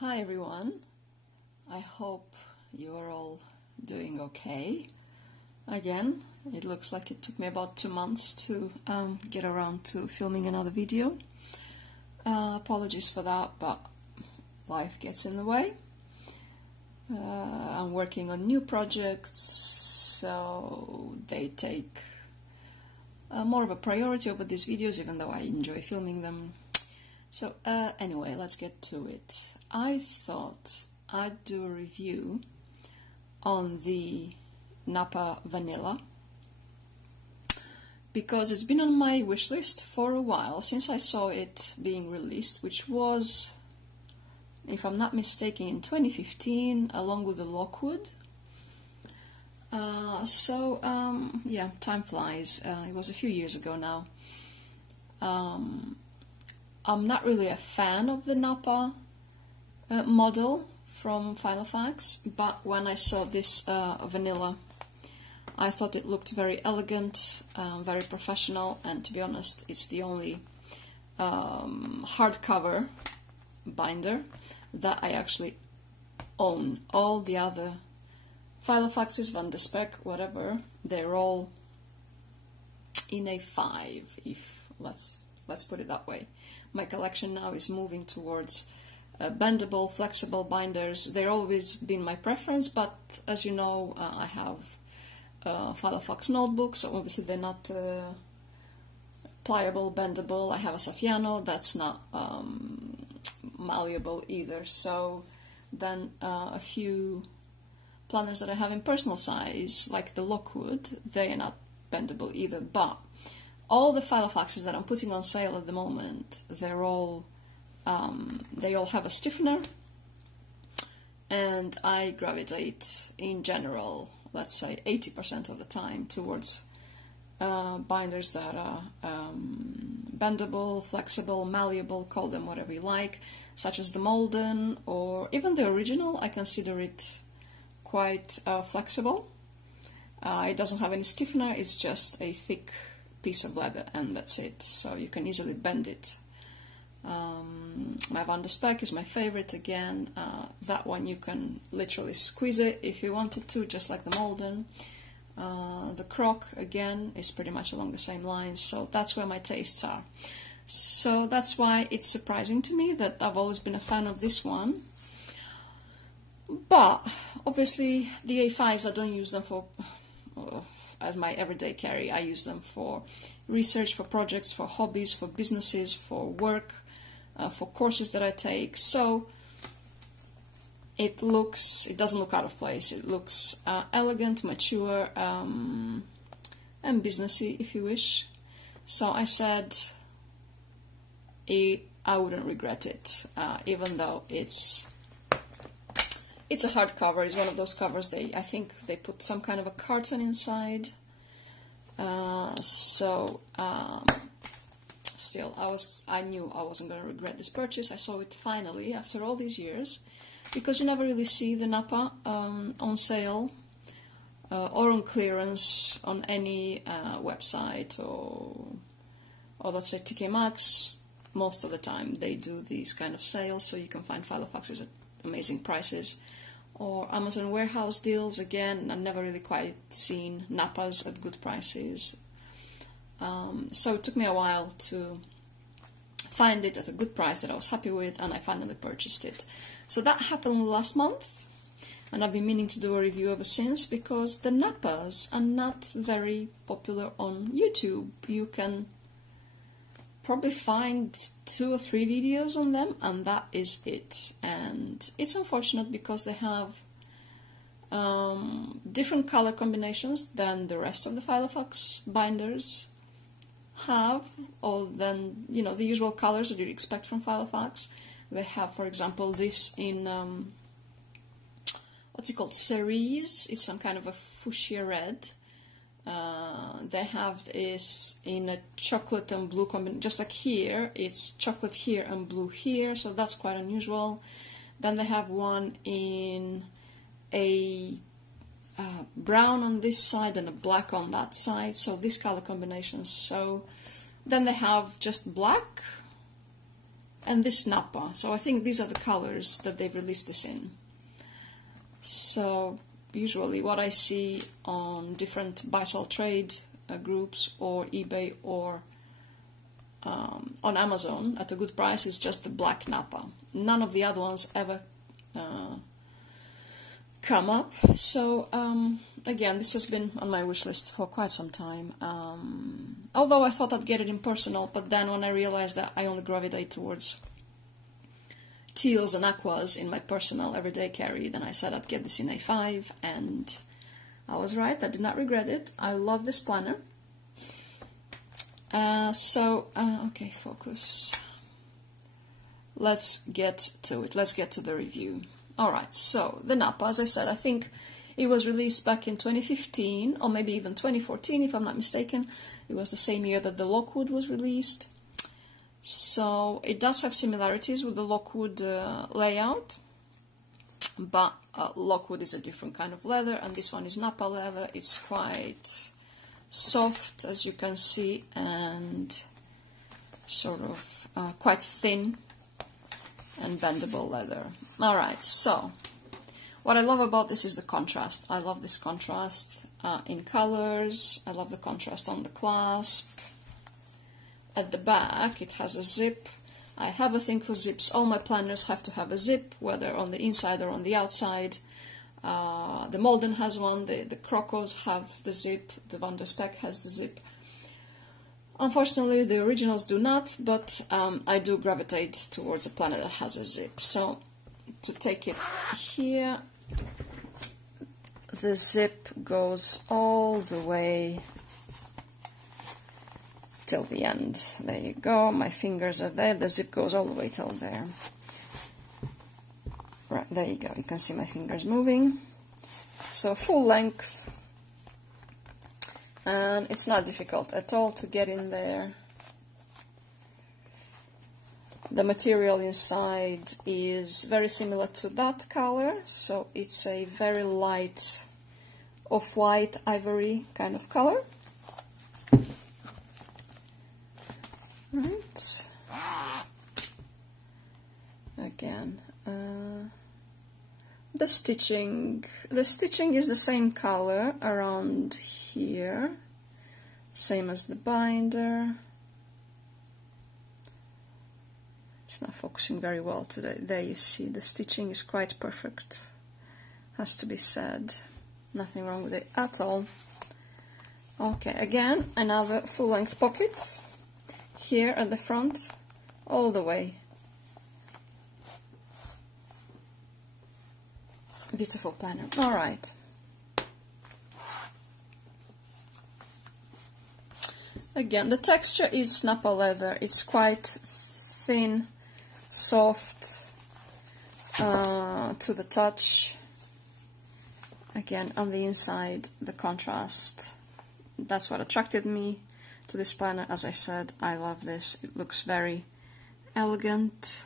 Hi everyone, I hope you are all doing okay. Again, it looks like it took me about 2 months to get around to filming another video. Apologies for that, but life gets in the way. I'm working on new projects, so they take more of a priority over these videos, even though I enjoy filming them. So anyway, let's get to it. I thought I'd do a review on the Nappa Vanilla because it's been on my wish list for a while since I saw it being released, which was, if I'm not mistaken, in 2015 along with the Lockwood. Yeah, time flies. It was a few years ago now. I'm not really a fan of the Nappa model from Filofax, but when I saw this vanilla, I thought it looked very elegant, very professional, and to be honest, it's the only hardcover binder that I actually own. All the other Filofaxes, Van de Spek, whatever, they're all in A5, if let's put it that way. My collection now is moving towards bendable, flexible binders. They've always been my preference, but as you know, I have Filofax notebooks, so obviously they're not pliable, bendable. I have a Saffiano that's not malleable either. So then a few planners that I have in personal size, like the Lockwood, they are not bendable either, but all the Filofaxes that I'm putting on sale at the moment, they're all they all have a stiffener, and I gravitate in general, let's say 80% of the time, towards binders that are bendable, flexible, malleable, call them whatever you like, such as the Molden or even the original. I consider it quite flexible. It doesn't have any stiffener, it's just a thick piece of leather and that's it, so you can easily bend it. My Van de Spek is my favorite again. That one you can literally squeeze it if you wanted to, just like the Molden. The Croc again is pretty much along the same lines, so that's where my tastes are. So that's why it's surprising to me that I've always been a fan of this one. But obviously the A5s, I don't use them for as my everyday carry. I use them for research, for projects, for hobbies, for businesses, for work, for courses that I take. So it doesn't look out of place. It looks elegant, mature, and businessy, if you wish. So I said I wouldn't regret it, even though it's a hardcover. It's one of those covers I think they put some kind of a carton inside. Still, I knew I wasn't going to regret this purchase. I saw it finally after all these years, because you never really see the Nappa on sale or on clearance on any website or let's say TK Maxx. Most of the time they do these kind of sales, so you can find Filofaxes at amazing prices. Or Amazon warehouse deals, again, I've never really quite seen Nappas at good prices. So it took me a while to find it at a good price that I was happy with, and I finally purchased it. So that happened last month, and I've been meaning to do a review ever since, because the Nappas are not very popular on YouTube. You can probably find 2 or 3 videos on them, and that is it. And it's unfortunate because they have different color combinations than the rest of the Filofax binders have, or than, you know, the usual colors that you'd expect from Filofax. They have, for example, this in what's it called, cerise. It's some kind of a fuchsia red. They have this in a chocolate and blue combination, just like here, it's chocolate here and blue here, so that's quite unusual. Then they have one in a brown on this side and a black on that side, so these color combinations. So then they have just black and this Nappa. So I think these are the colors that they've released this in. So usually what I see on different buy-sell trade groups or eBay or on Amazon at a good price is just the black Nappa. None of the other ones ever come up. So again, this has been on my wish list for quite some time. Although I thought I'd get it in personal, but then when I realized that I only gravitate towards teals and aquas in my personal everyday carry, then I said I'd get this in A5, and I was right. I did not regret it. I love this planner. Okay, focus. Let's get to it. Let's get to the review. Alright, so the Nappa, as I said, I think it was released back in 2015, or maybe even 2014, if I'm not mistaken. It was the same year that the Lockwood was released. So it does have similarities with the Lockwood layout, but Lockwood is a different kind of leather, and this one is Nappa leather. It's quite soft, as you can see, and sort of quite thin and bendable leather. Alright, so what I love about this is the contrast. I love this contrast in colors. I love the contrast on the clasp. At the back it has a zip. I have a thing for zips. All my planners have to have a zip, whether on the inside or on the outside. The Malden has one, the Crocos have the zip, the Van der Spek has the zip. Unfortunately, the originals do not, but I do gravitate towards a planner that has a zip. So, to take it here, the zip goes all the way till the end. There you go, my fingers are there, the zip goes all the way till there. Right, there you go, you can see my fingers moving. So full length, and it's not difficult at all to get in there. The material inside is very similar to that color, so it's a very light off-white ivory kind of color. Right. Again, the stitching is the same color around here, same as the binder. It's not focusing very well today. There you see, the stitching is quite perfect, has to be said. Nothing wrong with it at all. Okay, again, another full-length pocket here at the front, all the way. Beautiful planner. Alright. Again, the texture is Nappa leather. It's quite thin, soft to the touch. Again, on the inside, the contrast. That's what attracted me to this planner. As I said, I love this. It looks very elegant.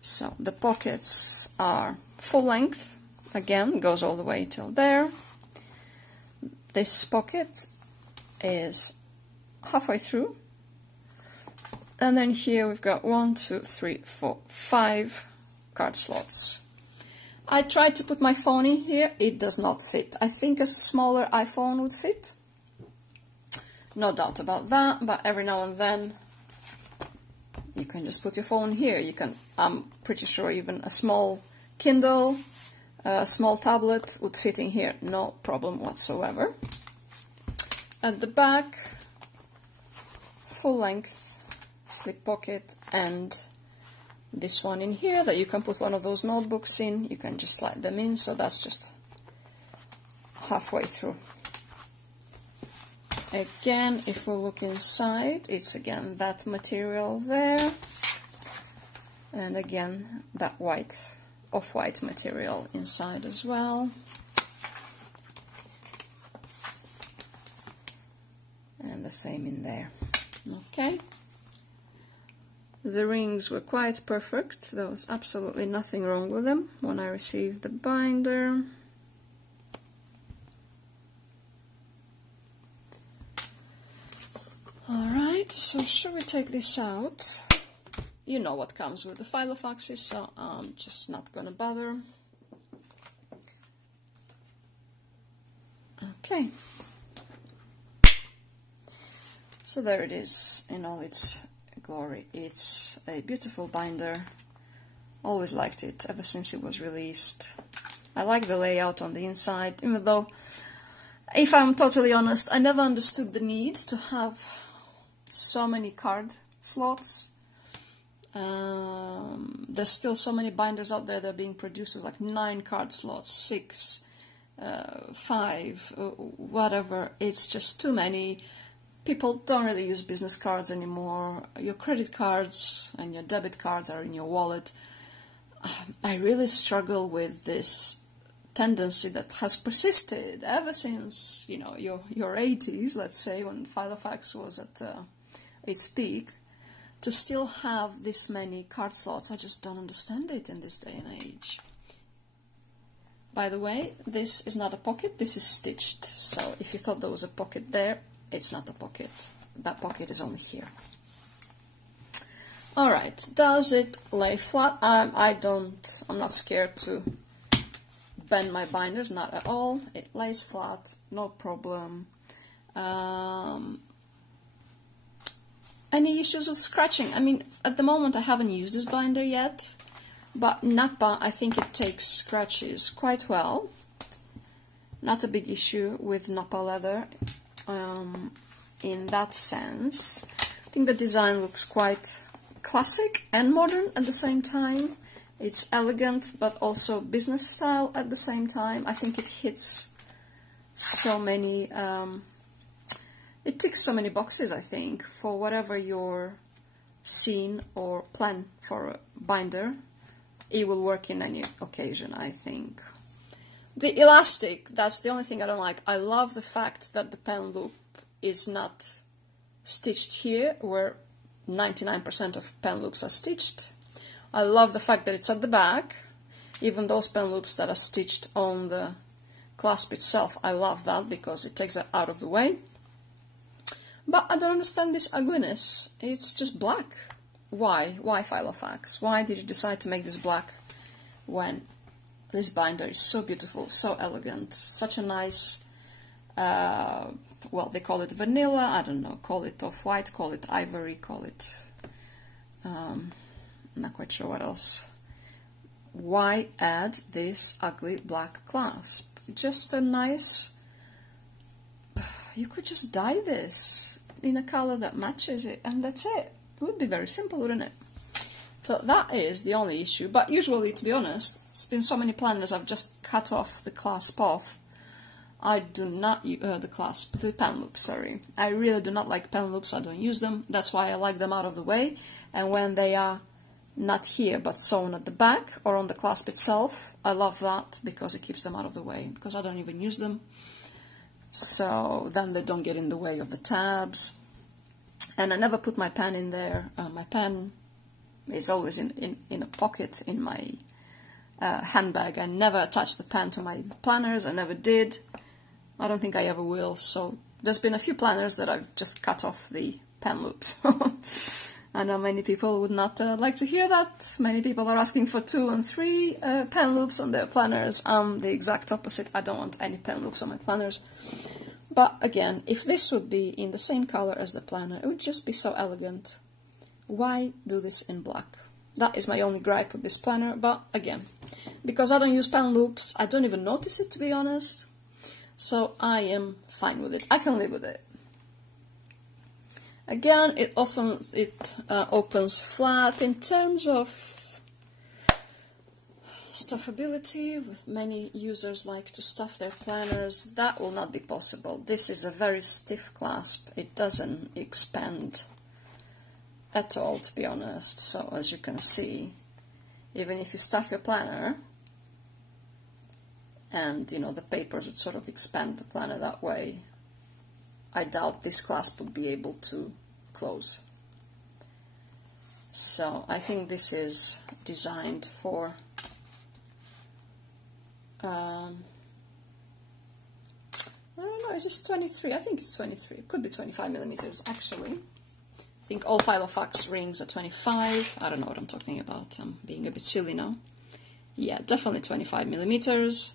So the pockets are full length, again, goes all the way till there. This pocket is halfway through, and then here we've got 1, 2, 3, 4, 5 card slots. I tried to put my phone in here, it does not fit. I think a smaller iPhone would fit, no doubt about that, but every now and then you can just put your phone here. You can, I'm pretty sure even a small Kindle, a small tablet would fit in here, no problem whatsoever. At the back, full length slip pocket, and this one in here that you can put one of those notebooks in. You can just slide them in, so that's just halfway through. Again, if we look inside, it's again that material there, and again that white, off-white material inside as well. And the same in there. Okay. The rings were quite perfect. There was absolutely nothing wrong with them when I received the binder. Alright. Alright, so should we take this out? You know what comes with the Filofaxes, so I'm just not gonna bother. Okay. So there it is in all its glory. It's a beautiful binder. Always liked it ever since it was released. I like the layout on the inside, even though, if I'm totally honest, I never understood the need to have so many card slots. There's still so many binders out there that are being produced with like 9 card slots, 6, 5, whatever. It's just too many. People don't really use business cards anymore. Your credit cards and your debit cards are in your wallet. I really struggle with this tendency that has persisted ever since, you know, your 80s, let's say, when Filofax was at its peak, to still have this many card slots. I just don't understand it in this day and age. By the way, this is not a pocket, this is stitched. So if you thought there was a pocket there, it's not a pocket. That pocket is only here. Alright, does it lay flat? I'm not scared to bend my binders, not at all. It lays flat, no problem. Any issues with scratching? I mean, at the moment I haven't used this binder yet, but Nappa, I think it takes scratches quite well. Not a big issue with Nappa leather in that sense. I think the design looks quite classic and modern at the same time. It's elegant but also business style at the same time. I think it hits so many, it ticks so many boxes, I think, for whatever your scene or plan for a binder. It will work in any occasion, I think. The elastic, that's the only thing I don't like. I love the fact that the pen loop is not stitched here, where 99% of pen loops are stitched. I love the fact that it's at the back, even those pen loops that are stitched on the clasp itself. I love that because it takes it out of the way. But I don't understand this ugliness. It's just black. Why? Why Filofax? Why did you decide to make this black when this binder is so beautiful, so elegant, such a nice, well, they call it vanilla, I don't know, call it off-white, call it ivory, call it, I'm not quite sure what else. Why add this ugly black clasp? Just a nice, you could just dye this in a color that matches it, and that's it. It would be very simple, wouldn't it? So that is the only issue, but usually, to be honest, it's been so many planners I've just cut off the clasp off. I do not use the pen loops, sorry. I really do not like pen loops, I don't use them. That's why I like them out of the way. And when they are not here, but sewn at the back or on the clasp itself, I love that because it keeps them out of the way, because I don't even use them. So then they don't get in the way of the tabs. And I never put my pen in there. My pen is always in a pocket in my handbag. I never attach the pen to my planners, I never did. I don't think I ever will, so there's been a few planners that I've just cut off the pen loops. I know many people would not like to hear that. Many people are asking for 2 and 3 pen loops on their planners. I'm the exact opposite. I don't want any pen loops on my planners. But again, if this would be in the same color as the planner, it would just be so elegant. Why do this in black? That is my only gripe with this planner, but again, because I don't use pen loops, I don't even notice it, to be honest. So I am fine with it. I can live with it. Again, it opens flat. In terms of stuffability, with many users like to stuff their planners, that will not be possible. This is a very stiff clasp. It doesn't expand at all, to be honest. So as you can see, even if you stuff your planner, and you know the papers would sort of expand the planner that way, I doubt this clasp would be able to close. So I think this is designed for I don't know, is this 23? I think it's 23. It could be 25 millimeters actually. I think all Filofax rings are 25. I don't know what I'm talking about. I'm being a bit silly now. Yeah, definitely 25 millimeters.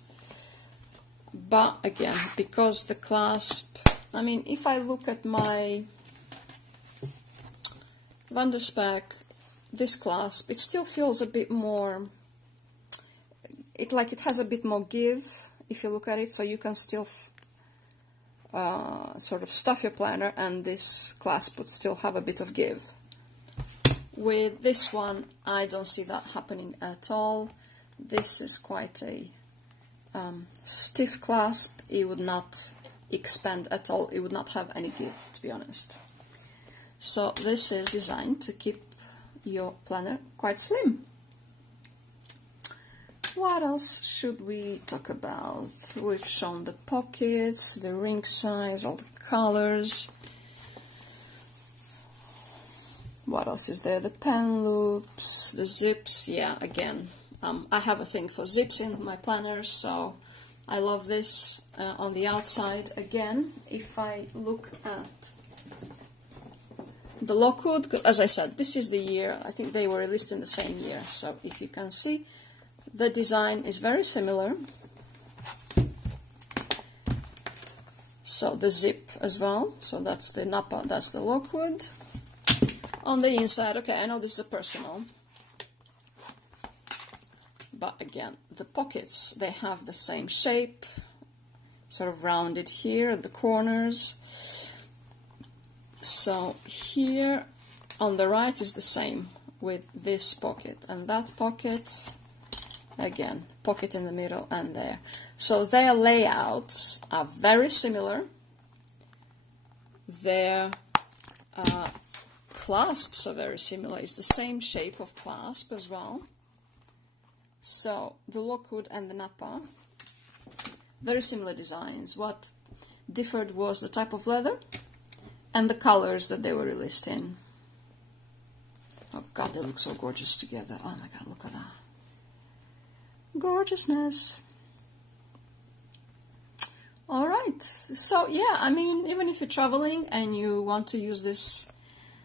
But again, because the clasp, I mean, if I look at my Vanderspec, this clasp, it still feels a bit more, it has a bit more give if you look at it, so you can still sort of stuff your planner and this clasp would still have a bit of give. With this one, I don't see that happening at all. This is quite a stiff clasp. It would not expand at all. It would not have any give, to be honest. So this is designed to keep your planner quite slim. What else should we talk about? We've shown the pockets, the ring size, all the colors. What else is there? The pen loops, the zips. Yeah, again, I have a thing for zips in my planners, so I love this on the outside. Again, if I look at the Lockwood, as I said, this is the year, I think they were released in the same year, so if you can see, the design is very similar. So the zip as well, so that's the Nappa, that's the Lockwood. On the inside, okay, I know this is a personal, but again, the pockets, they have the same shape, sort of rounded here at the corners. So here on the right is the same with this pocket and that pocket. Again, pocket in the middle and there. So their layouts are very similar. Their clasps are very similar. It's the same shape of clasp as well. So the Lockwood and the Nappa, very similar designs. What differed was the type of leather and the colors that they were released in. Oh God, they look so gorgeous together. Oh my God, look at that. Gorgeousness. Alright, so yeah, I mean, even if you're traveling and you want to use this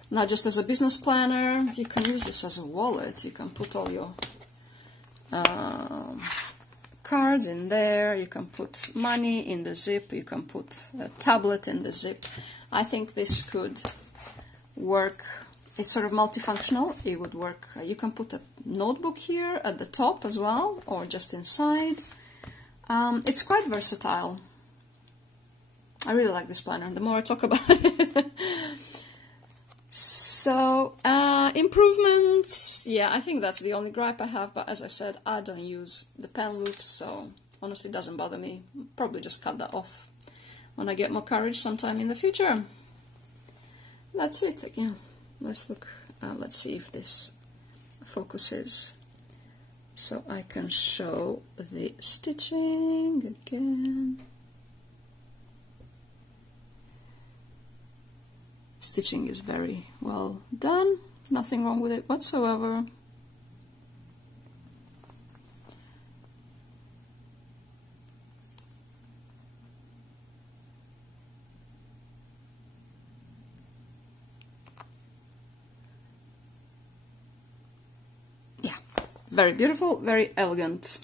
not just as a business planner, you can use this as a wallet. You can put all your cards in there, you can put money in the zip, you can put a tablet in the zip. I think this could work. It's sort of multifunctional. It would work. You can put a notebook here at the top as well, or just inside. It's quite versatile. I really like this planner, the more I talk about it. So, improvements. Yeah, I think that's the only gripe I have, but as I said, I don't use the pen loops, so honestly it doesn't bother me. Probably just cut that off when I get more courage sometime in the future. That's it again. Let's look, let's see if this focuses so I can show the stitching again. Stitching is very well done, nothing wrong with it whatsoever. Very beautiful, very elegant.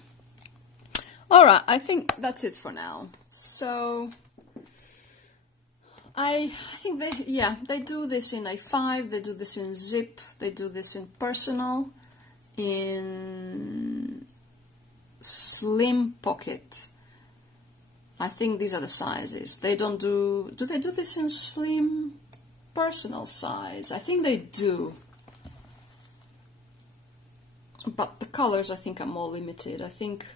Alright, I think that's it for now. So, I think they do this in A5, they do this in zip, they do this in personal, in slim pocket. I think these are the sizes. They don't do they do this in slim personal size? I think they do. But the colors, I think, are more limited. I think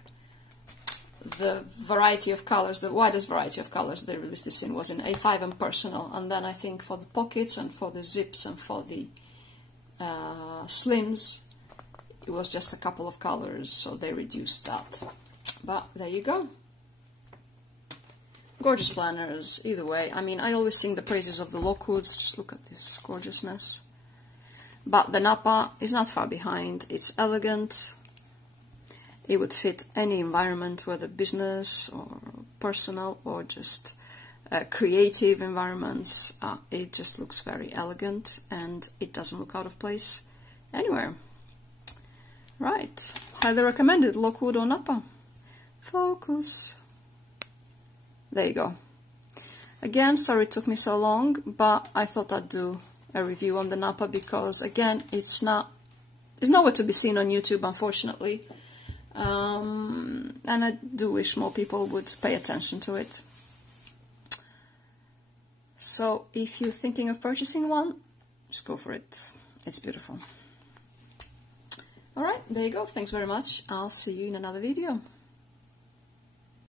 the variety of colors, the widest variety of colors they released this in was in A5 and personal. And then I think for the pockets and for the zips and for the slims, it was just a couple of colors, so they reduced that. But there you go. Gorgeous planners, either way. I mean, I always sing the praises of the Lockwoods. Just look at this gorgeousness. But the Nappa is not far behind. It's elegant. It would fit any environment, whether business or personal or just creative environments. It just looks very elegant and it doesn't look out of place anywhere. Right, highly recommended, Lockwood or Nappa. Focus. There you go. Again, sorry it took me so long, but I thought I'd do a review on the Nappa because, again, it's nowhere to be seen on YouTube, unfortunately. And I do wish more people would pay attention to it. So if you're thinking of purchasing one, just go for it. It's beautiful. Alright, there you go. Thanks very much. I'll see you in another video.